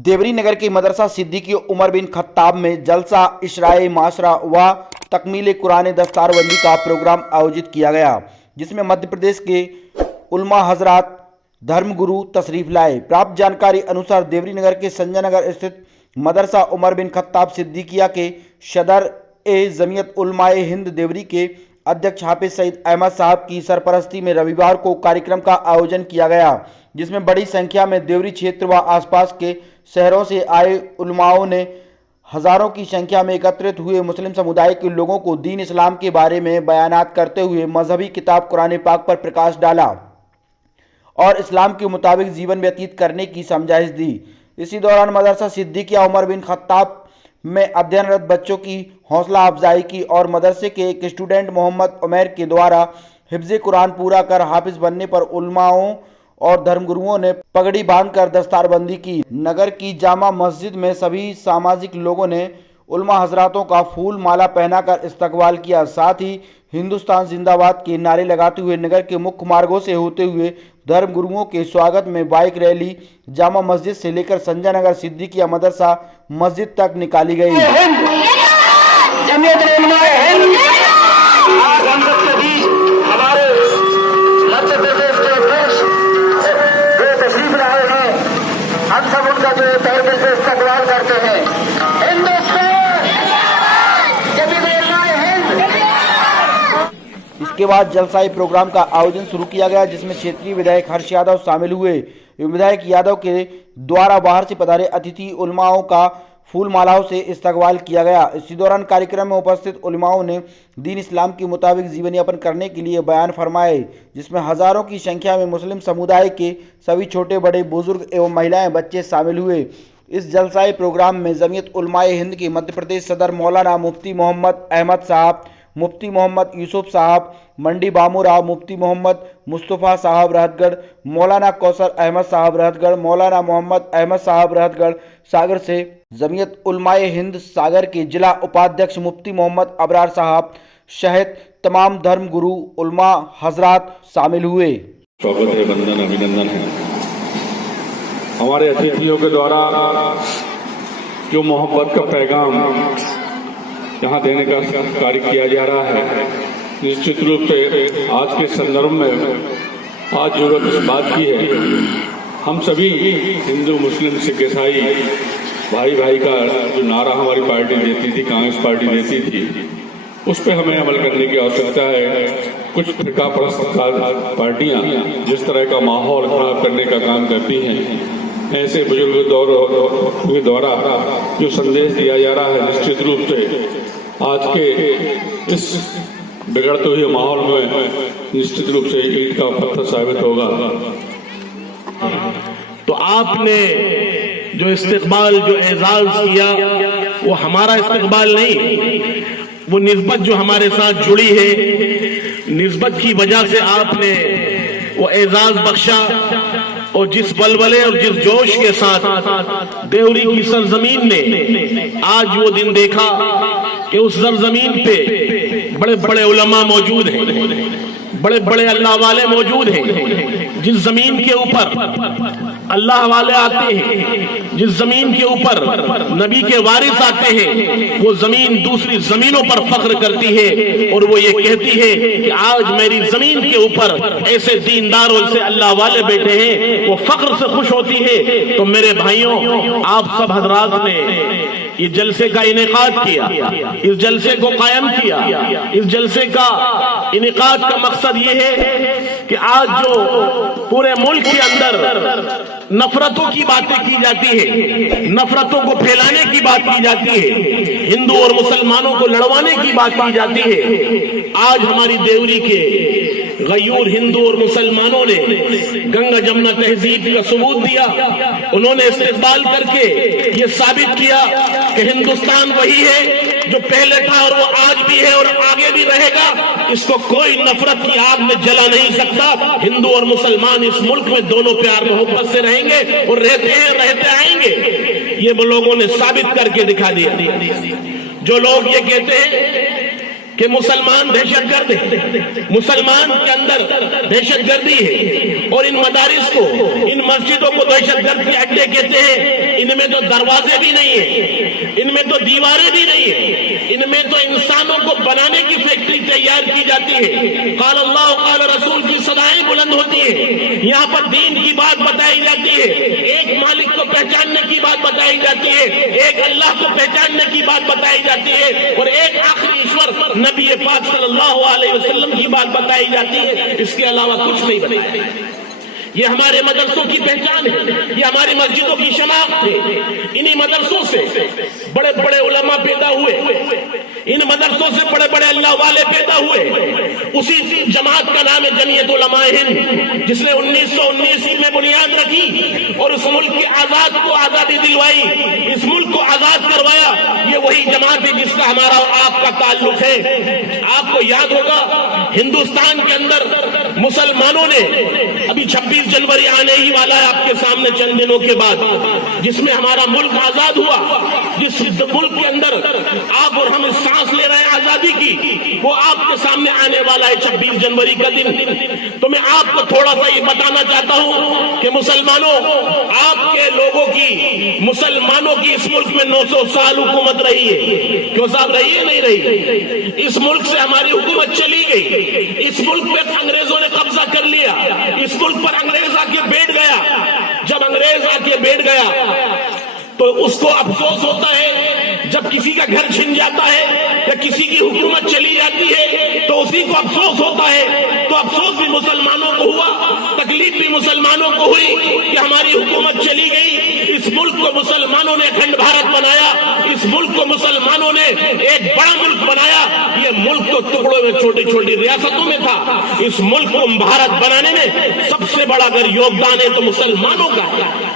देवरी नगर के मदरसा Siddiqui Umar bin Khattab में जलसा इशराए माशरा व तकमील कुरान दस्तारबंदी का प्रोग्राम आयोजित किया गया, जिसमें मध्य प्रदेश के उलमा हजरात धर्मगुरु तशरीफ लाए। प्राप्त जानकारी अनुसार देवरी नगर के संजय नगर स्थित मदरसा उमर बिन खत्ताब सिद्दीकिया के सदर ए जमीयत उलमाए हिंद देवरी के अध्यक्ष हाफिज सईद अहमद साहब की सरपरस्ती में रविवार को कार्यक्रम का आयोजन किया गया, जिसमें बड़ी संख्या में देवरी क्षेत्र व आसपास के शहरों से आए उलमाओं ने हजारों की संख्या में एकत्रित हुए मुस्लिम समुदाय के लोगों को दीन इस्लाम के बारे में बयानात करते हुए मजहबी किताब कुरान पाक पर प्रकाश डाला और इस्लाम के मुताबिक जीवन व्यतीत करने की समझाइश दी। इसी दौरान मदरसा सिद्दीकिया उमर बिन खत्ताब में अध्ययनरत बच्चों की हौसला अफजाई की और मदरसे के एक स्टूडेंट मोहम्मद उमैर के द्वारा हिफ्ज़े कुरान पूरा कर हाफिज बनने पर उलमाओं और धर्मगुरुओं ने पगड़ी बांधकर दस्तारबंदी की। नगर की जामा मस्जिद में सभी सामाजिक लोगों ने उलमा हजरातों का फूल माला पहनाकर इस्तकबाल किया। साथ ही हिंदुस्तान जिंदाबाद के नारे लगाते हुए नगर के मुख्य मार्गों से होते हुए धर्मगुरुओं के स्वागत में बाइक रैली जामा मस्जिद से लेकर संजय नगर सिद्दीकिया मदरसा मस्जिद तक निकाली गई। हम सब उनका जो तहे दिल से इस्तकबाल करते हैं। इसके बाद जलसाई प्रोग्राम का आयोजन शुरू किया गया, जिसमें क्षेत्रीय विधायक हर्ष यादव शामिल हुए। विधायक यादव के द्वारा बाहर से पधारे अतिथि उलमाओं का फूल मालाओं से इस्तकबाल किया गया। इसी दौरान कार्यक्रम में उपस्थित उलमाओं ने दीन इस्लाम के मुताबिक जीवन यापन करने के लिए बयान फरमाए, जिसमें हजारों की संख्या में मुस्लिम समुदाय के सभी छोटे बड़े बुजुर्ग एवं महिलाएं बच्चे शामिल हुए। इस जलसाई प्रोग्राम में जमीयत उलमाए हिंद के मध्य प्रदेश सदर मौलाना मुफ्ती मोहम्मद अहमद साहब, मुफ्ती मोहम्मद यूसुफ साहब मंडी बामूराव, मुफ्ती मोहम्मद मुस्तफ़ा साहब रहतगढ़, मौलाना कौसर अहमद साहब रहतगढ़, मौलाना मोहम्मद अहमद साहब रहतगढ़ सागर से, जमीयत उलमाए हिंद सागर के जिला उपाध्यक्ष मुफ्ती मोहम्मद अबरार साहब सहित तमाम धर्मगुरु उलमा हजरात शामिल हुए। स्वागत है, वंदन अभिनंदन है। हमारे अतिथियों के द्वारा जो मोहब्बत का पैगाम यहाँ देने का कार्य किया जा रहा है, निश्चित रूप से आज के संदर्भ में आज जरूरत इस बात की है, हम सभी हिंदू मुस्लिम सिख ईसाई भाई भाई का जो नारा हमारी पार्टी देती थी, कांग्रेस पार्टी देती थी, उस पर हमें अमल करने की आवश्यकता है। कुछ फिरका परस्त पार्टियां जिस तरह का माहौल खराब करने का काम करती हैं, ऐसे बुजुर्गों के द्वारा जो संदेश दिया जा रहा है, निश्चित रूप से आज के इस बिगड़ते हुए माहौल में निश्चित रूप से ईंट का पत्थर साबित होगा। तो आपने जो इस्तकबाल, जो एजाज किया, वो हमारा इस्तकबाल नहीं, वो निस्बत जो हमारे साथ जुड़ी है, निस्बत की वजह से आपने वो एजाज बख्शा। और जिस बलबले और जिस जोश के साथ देवरी की सरजमीन ने आज वो दिन देखा कि उस सरजमीन पे बड़े बड़े उलमा मौजूद हैं, बड़े बड़े अल्लाह वाले मौजूद हैं। जिस जमीन के ऊपर अल्लाह वाले आते हैं, जिस जमीन के ऊपर नबी के वारिस आते हैं, वो जमीन दूसरी जमीनों पर फख्र करती है और वो ये कहती है कि आज मेरी जमीन के ऊपर ऐसे दीनदार और ऐसे अल्लाह वाले बैठे हैं, वो फख्र से खुश होती है। तो मेरे भाइयों, आप सब हजरात ने इस जलसे का इनेकाद किया, इस जलसे को कायम किया। इस जलसे का इनेकाद का मकसद ये है कि आज जो पूरे मुल्क के अंदर नफरतों की बातें की जाती है, नफरतों को फैलाने की बात की जाती है, हिंदू और मुसलमानों को लड़वाने की बात की जाती है, आज हमारी देवरी के गयूर हिंदू और मुसलमानों ने गंगा जमुना तहजीब का सबूत दिया। उन्होंने इस्तेमाल करके ये साबित किया कि हिंदुस्तान वही है जो पहले था और वो आज भी है और आगे भी रहेगा। इसको कोई नफरत की आग में जला नहीं सकता। हिंदू और मुसलमान इस मुल्क में दोनों प्यार मोहब्बत से रहेंगे और रहते हैं, रहते आएंगे। ये वो लोगों ने साबित करके दिखा दिया। जो लोग ये कहते हैं کہ مسلمان دہشت گرد ہے، مسلمان کے اندر دہشت گردی ہے، اور ان مدارس کو، ان مسجدوں کو دہشت گرد کے اڈے کہتے ہیں۔ ان میں تو دروازے بھی نہیں ہیں، ان میں تو دیواریں بھی نہیں ہیں، ان میں تو انسانوں کو بنانے کی فیکٹری تیار کی جاتی ہے۔ قال اللہ قال رسول کی صدائیں بلند ہوتی ہیں، یہاں پر دین کی بات بتائی جاتی ہے، ایک مالک کو پہچاننے کی بات بتائی جاتی ہے، ایک اللہ کو پہچاننے کی بات بتائی جاتی ہے، اور ایک آخری ایشور نبی پاک صلی اللہ علیہ وسلم کی بات بتائی جاتی ہے۔ اس کے علاوہ کچھ نہیں بتایا۔ یہ ہمارے مدرسوں کی پہچان ہے، یہ ہماری مسجدوں کی شناخت ہے۔ انہی مدرسوں سے بڑے بڑے علماء پیدا ہوئے، ان مدرسوں سے بڑے بڑے اللہ والے پیدا ہوئے۔ اسی جماعت کا نام ہے جمعیت علماء ہند، جس نے 1919 میں بنیاد رکھی اور اس ملک کے آزاد کو آزادی دلوائی، اس ملک کو آزاد کروایا۔ یہ وہی جماعت ہے جس کا ہمارا اور آپ کا تعلق ہے۔ آپ کو یاد ہوگا ہندوستان کے اندر مسلمانوں نے، ابھی 26 جنوری آنے ہی والا ہے آپ کے سامنے چند دنوں کے بعد، جس میں ہمارا ملک آزاد ہوا، جس ملک کے اندر آپ اور ہم سانس لے رہے ہیں آزادی کی، وہ آپ کے سامنے آنے والا ہے 26 جنوری کا دن۔ تو میں آپ کو تھوڑا سا یہ بتانا چاہتا ہوں کہ مسلمانوں، آپ کے لوگوں کی، مسلمانوں کی اس ملک میں 900 سال حکومت رہی ہے۔ کیوں صاحب رہی ہے؟ نہیں رہی۔ اس ملک سے ہماری حکومت چلی گئی، اس ملک پہ انگریزوں نے قبضہ کر لیا، اس ملک پر انگریز آ کے بیٹھ گیا۔ جب انگریز آ کے بیٹھ گیا تو اس کو افسوس ہوتا ہے جب کسی کا گھر چھن جاتا ہے یا کسی کی حکومت چلی جاتی ہے تو اسی کو افسوس ہوتا ہے۔ تو افسوس بھی مسلمانوں کو ہوا، تکلیف بھی مسلمانوں کو ہوئی کہ ہماری حکومت چلی گئی۔ اس ملک کو مسلمانوں نے اکھنڈ بھارت بنایا، اس ملک کو مسلمانوں نے ایک بڑا ملک بنایا۔ یہ ملک تو ٹکڑوں میں چھوٹی چھوٹی ریاستوں میں تھا، اس ملک کو بھارت بنانے میں سب سے بڑا اگر یوگدان ہے تو مسلمانوں کا ہے۔